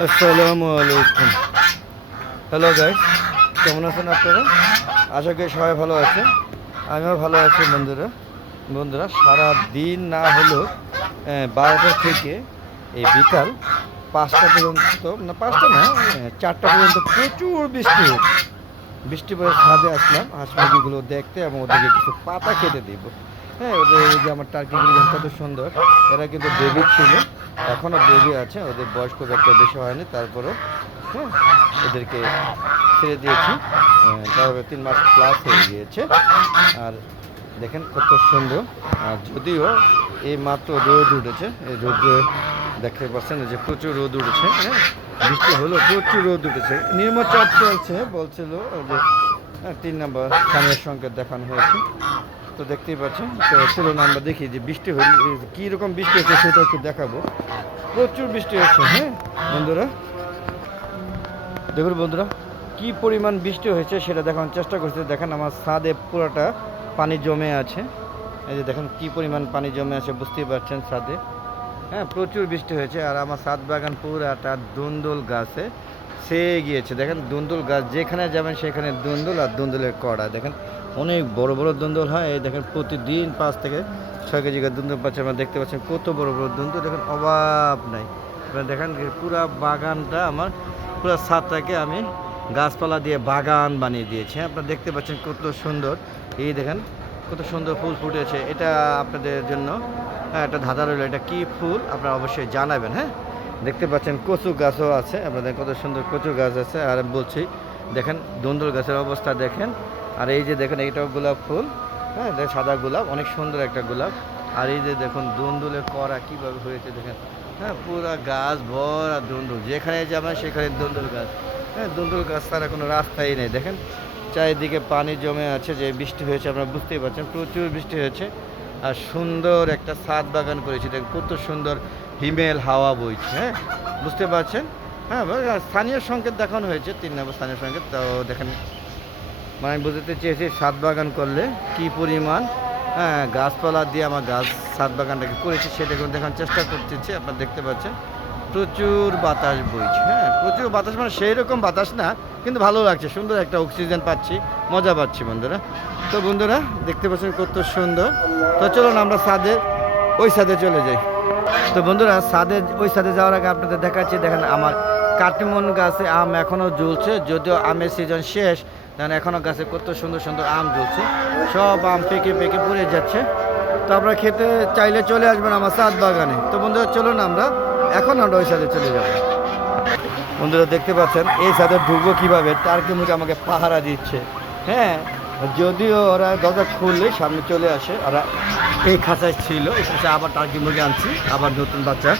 আসসালামু আলাইকুম। Hello guys কেমন আছেন আপনারা? আশা করি সবাই ভালো আছেন। আমিও ভালো আছি বন্ধুরা। বন্ধুরা সারা দিন না হলেও বারোটা থেকে এই বিকাল পাঁচটা পর্যন্ত, না, পাঁচটা না চারটা পর্যন্ত প্রচুর বৃষ্টি। হচ্ছে বৃষ্টি পরে ছাদে আসলাম, হাঁস মুরগিগুলো দেখতে এবং ওদেরকে কিছু পাতা খেতে দিব। হ্যাঁ ওদের যে আমার টার্কিগুলো কত সুন্দর। এরা কিন্তু বেবি ছিল এখনও বেবি আছে ওদের বয়স খুব একটা বেশি হয়নি তারপরেও হ্যাঁ ওদেরকে ছেড়ে দিয়েছি। তারপরে তিন মাস প্লাস হয়ে গিয়েছে। আর দেখেন কত সুন্দর। আর যদিও এই মাত্র রোদ উঠেছে এই রোদে দেখতে পাচ্ছেন যে প্রচুর রোদ উঠেছে হ্যাঁ বৃষ্টি হলো প্রচুর রোদ উঠেছে। নির্মচাপ চলছে বলছিল যে হ্যাঁ, তিন নম্বর স্থানীয় সংকেত দেখানো হয়েছে। তো দেখতেই পাচ্ছেন, তো চলুন আমরা দেখি যে বৃষ্টি হল কী রকম বৃষ্টি হচ্ছে সেটা একটু দেখাবো। প্রচুর বৃষ্টি হচ্ছে হ্যাঁ? বন্ধুরা, দেখুন বন্ধুরা, কি পরিমাণ বৃষ্টি হয়েছে সেটা দেখানোর চেষ্টা করছি। দেখেন আমার ছাদে পুরোটা পানি জমে আছে। এই যে দেখেন কি পরিমাণ পানি জমে আছে, বুঝতেই পারছেন ছাদে। হ্যাঁ প্রচুর বৃষ্টি হয়েছে আর আমার ছাদ বাগান পুরাটা দুন্দুল গাছে ছেয়ে গিয়েছে। দেখেন দুন্দুল গাছ যেখানে যাবেন সেখানে দুন্দুল আর দুন্দুলের কড়া। দেখেন অনেক বড় বড় দুন্দুল হয়। এই দেখেন প্রতিদিন পাঁচ থেকে ছয় কেজি দুন্দুল পাচ্ছে। আমরা দেখতে পাচ্ছেন কত বড় বড় দুন্দুল। দেখেন অভাব নাই। দেখেন পুরো বাগানটা আমার, পুরো ছাদটাকে আমি গাছপালা দিয়ে বাগান বানিয়ে দিয়েছি। হ্যাঁ আপনারা দেখতে পাচ্ছেন কত সুন্দর। এই দেখেন কত সুন্দর ফুল ফুটেছে। এটা আপনাদের জন্য হ্যাঁ একটা ধাঁধা রইল। এটা কী ফুল? আপনারা অবশ্যই জানাবেন হ্যাঁ? দেখতে পাচ্ছেন কচু গাছও আছে। আপনাদের কত সুন্দর কচু গাছ আছে। আর বলছি, দেখেন দন্দুল গাছের অবস্থা দেখেন। আর এই যে দেখেন এইটাও গোলাপ ফুল হ্যাঁ সাদা গোলাপ, অনেক সুন্দর একটা গোলাপ। আর এই যে দেখুন দুন্দুলের করা কীভাবে হয়েছে দেখেন। হ্যাঁ পুরা গাছ ভরা দুন্দুল। যেখানে যাবেন সেখানে দুন্দুল গাছ। হ্যাঁ দুন্দুল গাছ ছাড়া কোনো রাস্তাই নেই, দেখেন। চারিদিকে পানি জমে আছে, যে বৃষ্টি হয়েছে, আপনারা বুঝতেই পারছেন, প্রচুর বৃষ্টি হয়েছে। আর সুন্দর একটা সাদ বাগান করেছি, দেখেন, কত সুন্দর হিমেল হাওয়া বইছে হ্যাঁ বুঝতে পারছেন? হ্যাঁ স্থানীয় সংকেত দেখানো হয়েছে, তিন নম্বর স্থানীয় সংকেত, তো দেখেন। মানে আমি বুঝতে চেয়েছি ছাদ বাগান করলে কি পরিমাণ হ্যাঁ গাছপালা দিয়ে আমার গাছ ছাদ বাগানটাকে করেছি, সেটা দেখানোর চেষ্টা করতেছি, আপনারা দেখতে পাচ্ছেন। প্রচুর বাতাস বইছে হ্যাঁ প্রচুর বাতাস মানে সেই রকম বাতাস না, কিন্তু ভালো লাগছে, সুন্দর একটা অক্সিজেন পাচ্ছি, মজা পাচ্ছি বন্ধুরা। তো বন্ধুরা, দেখতে পাচ্ছেন কত সুন্দর। তো চলুন আমরা ছাদে ওই ছাদে চলে যাই। তো বন্ধুরা ছাদে ওই ছাদে যাওয়ার আগে আপনাদের দেখাচ্ছি, দেখেন আমার কাটিমন গাছে আম এখনও ঝুলছে যদিও আমের সিজন শেষ দেখেন এখনও গাছে কত সুন্দর সুন্দর আম ঝুলছে সব আম পেকে পেকে পড়ে যাচ্ছে। তো আপনারা খেতে চাইলে চলে আসবেন আমার ছাদ বাগানে। তো বন্ধুরা, চলুন আমরা এখন আমরা ওই সাথে চলে যাব। বন্ধুরা, দেখতে পাচ্ছেন, এই সাথে ঢুকবো কীভাবে? টার্কি মুখে আমাকে পাহারা দিচ্ছে। হ্যাঁ যদিও ওরা দরজা খুললে সামনে চলে আসে, ওরা এই খাঁচায় ছিল, এই খাঁচায় আবার টার্কি মুরগি আনছি, আবার নতুন বাচ্চা।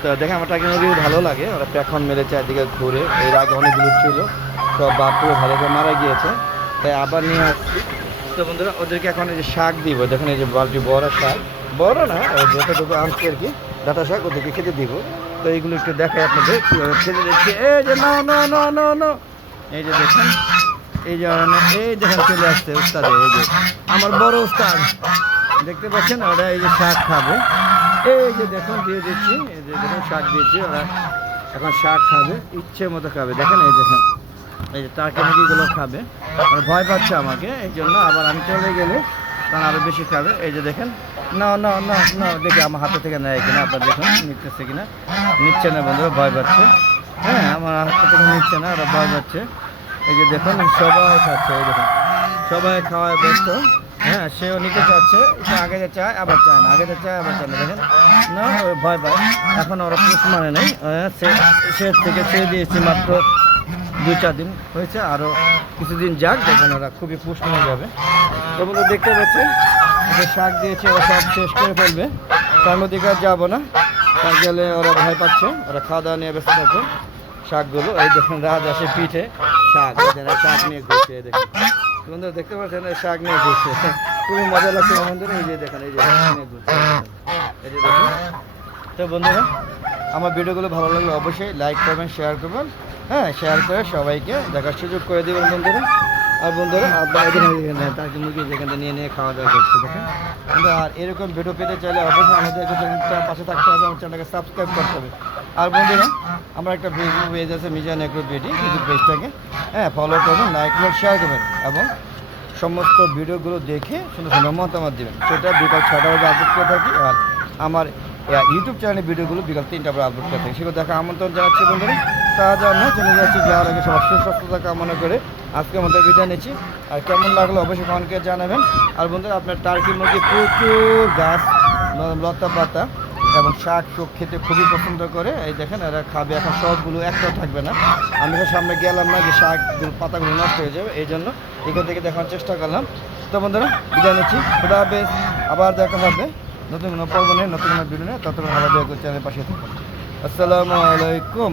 তো দেখে আমার টার্কি মুরগি ভালো লাগে, ওরা পেখন মেরে চারদিকে ঘুরে, এর আগে অনেকগুলো ছিল, তো বাপ পুরো ভালো করে মারা গিয়েছে। তাই আবার নিয়ে আসছি। তো বন্ধুরা, ওদেরকে এখন এই যে শাক দিব, দেখেন এই যে বালতি বড় শাক, বড় না যতটুকু আনছি আর কি, ডাটা শাক ওদেরকে খেতে দিব। তো এইগুলো একটু দেখাই আপনাদের কীভাবে খেতে দিচ্ছি এই যে না না না না না এই যে দেখেন এই যে, এই দেখেন চলে আসছে উস্তাদে, এই যে। আমার বড় উস্তাদ। দেখতে পাচ্ছেন, ওরা এই যে শাক খাবে। এই যে দেখুন, দিয়ে দিচ্ছি, এই যে দেখুন, শাক দিয়েছি, ওরা এখন শাক খাবে, ইচ্ছে মতো খাবে। দেখেন, এই দেখেন, এই যে টার্কি মুরগিগুলো খাবে। ওরা ভয় পাচ্ছে আমাকে, এই জন্য আবার আমি চলে গেলে তখন আরও বেশি খাবে। এই যে দেখেন, না না না না, দেখে আমার হাতে থেকে নেয় কিনা, আপনার দেখুন, নিতেছে কিনা। নিচ্ছে না বন্ধুরা, ভয় পাচ্ছে। হ্যাঁ আমার হাতে থেকে নিচ্ছে না, ওরা ভয় পাচ্ছে। এই যে দেখুন, সবাই খাচ্ছে, এই দেখুন। সবাই খাওয়ায় ব্যস্ত। হ্যাঁ সেও নিতে চাচ্ছে আগে যে চায়, আবার চায় না। আগে যে চায়, আবার চায় না। দেখেন, না, ও ভয় এখন ওরা পুষ মানে নেই। সে- সে থেকে ছেড়ে দিয়েছি মাত্র দু চার দিন হয়েছে। আরও কিছুদিন যাক, দেখবেন ওরা খুবই পুষ মানে যাবে। তো বন্ধু, দেখতে পাচ্ছেন, যে শাক দিয়েছে, ওরা সব শেষ করে ফেলবে। তার মধ্যে আর যাব না। তার গেলে ওরা ভয় পাচ্ছে। ওরা খাওয়া দাওয়া নিয়ে ব্যস্ত থাকে শাকগুলো, এই দেখুন, রাজ আসে পিঠে। শাক দেখেন, শাক নিয়ে ঘুরছে দেখুন। বন্ধুরা দেখতে পাচ্ছেন শাক নিয়ে ঘুরছে। খুবই মজা লাগছে বন্ধুরা এই যে দেখেন এই যে নিয়ে ঘুরছে। এই যে দেখুন। তো বন্ধুরা আমার ভিডিওগুলো ভালো লাগলে অবশ্যই লাইক করবেন শেয়ার করবেন। হ্যাঁ শেয়ার করে সবাইকে দেখার সুযোগ করে দেবেন বন্ধুরা। আর বন্ধুরা আপনার এখানে এখানে টার্কি মুরগি যেখানে নিয়ে নিয়ে খাওয়া দাওয়া করছে দেখেন। কিন্তু আর এরকম ভিডিও পেতে চাইলে অবশ্যই আমাদের পাশে থাকতে হবে আমার চ্যানেলটাকে সাবস্ক্রাইব করতে হবে। আর বন্ধুরা, আমরা একটা ফেসবুক পেজ আছে, মিজান এগ্রো বিডি ফেসবুক পেজটাকে হ্যাঁ ফলো করবেন লাইক করবেন শেয়ার করবেন এবং সমস্ত ভিডিওগুলো দেখে সুন্দর সুন্দর মতামত দেবেন। সেটা বিকাল ছটা বাজে আপলোড করে থাকি আর আমার ইউটিউব চ্যানেলে ভিডিওগুলো বিকাল তিনটা পরে আপলোড করে থাকি। সেগুলো দেখা আমন্ত্রণ জানাচ্ছি বন্ধুরা। তা জন্য চলে যাচ্ছি যাওয়ার আগে সবার সুস্বাস্থ্যতা কামনা করে আজকে আমাদের বিদায় নিচ্ছি। আর কেমন লাগল অবশ্যই কমেন্টকে জানাবেন। আর বন্ধুরা, আপনার টার্কি মুরগি প্রচুর গাছ, লতা পাতা এবং শাক শোক খেতে খুবই পছন্দ করে। এই দেখেন, এরা খাবে। এখন সবগুলো একটাও থাকবে না। আমি তো সামনে গেলাম না যে শাকগুলো, পাতাগুলো নষ্ট হয়ে যাবে। এই জন্য এখান থেকে দেখার চেষ্টা করলাম। তো বন্ধুরা, বিদায় নিচ্ছি। ওটা হবে আবার দেখা হবে। নতুন কোনো পর্ব নেই নতুন কোনো ভিডিও নিয়ে। ততক্ষণ করছি চ্যানেলের পাশে থাকুন। আসসালামু আলাইকুম।